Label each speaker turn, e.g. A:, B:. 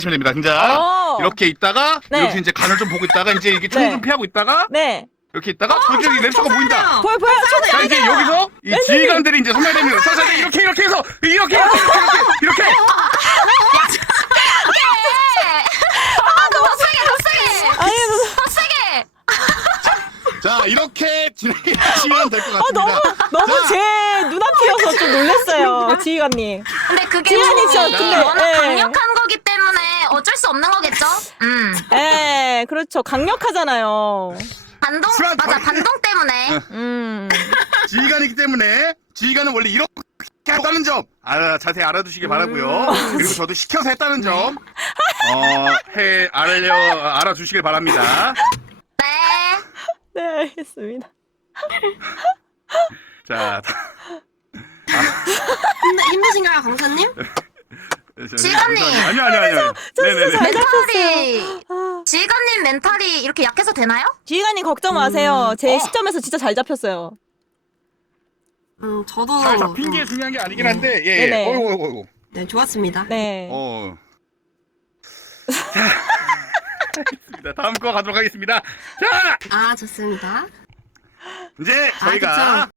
A: 됩니다. 진짜
B: 어.
A: 이렇게 있다가
B: 네.
A: 이렇게 이제 간을 좀 보고 있다가 이제 이게 총
B: 네.
A: 좀 피하고 있다가
B: 네.
A: 이렇게 있다가 도저히 램프가 보인다.
B: 보여.
A: 자 이제 여기서 이 지휘관들이 이제 소멸되면 자 이렇게 해서 이렇게
C: 더 세게!
B: 아니,
C: 더 세게!
A: 자 이렇게 진행하시면 될 것 같습니다.
B: 너무 제 눈앞이어서 좀 놀랐어요, 지휘관님.
C: 근데 그게
B: 지휘관님 진짜
C: 이
B: 근데,
C: 워낙
B: 예.
C: 강력한 거기 때문에 어쩔 수 없는 거겠죠?
B: 예, 그렇죠. 강력하잖아요.
C: 반동,
A: 수학
C: 맞아,
A: 반-
C: 반동 때문에.
A: 지휘관이기 때문에 지휘관은 원래 이렇게 하는 점 자세히 알아두시기 바라고요. 그리고 저도 시켜서 했다는 점 알아주시길 바랍니다.
C: 네.
B: 네, 알겠습니다.
A: 자,
D: 힘드신가요, 강사님?
C: 지휘관님.
A: 아니요. 네네네.
C: 멘탈이, 지휘관님 멘탈이 이렇게 약해서 되나요?
B: 지휘관님 걱정 마세요. 제 시점에서 진짜 잘 잡혔어요.
D: 저도.
A: 잘 잡힌 게 중요한 게 아니긴 한데, 예.
B: 네네.
A: 어이구.
D: 네, 좋았습니다.
B: 네.
A: 알겠습니다. 다음 거 가도록 하겠습니다. 자,
D: 아, 좋습니다.
A: 이제
D: 아,
A: 저희가
D: 그쵸.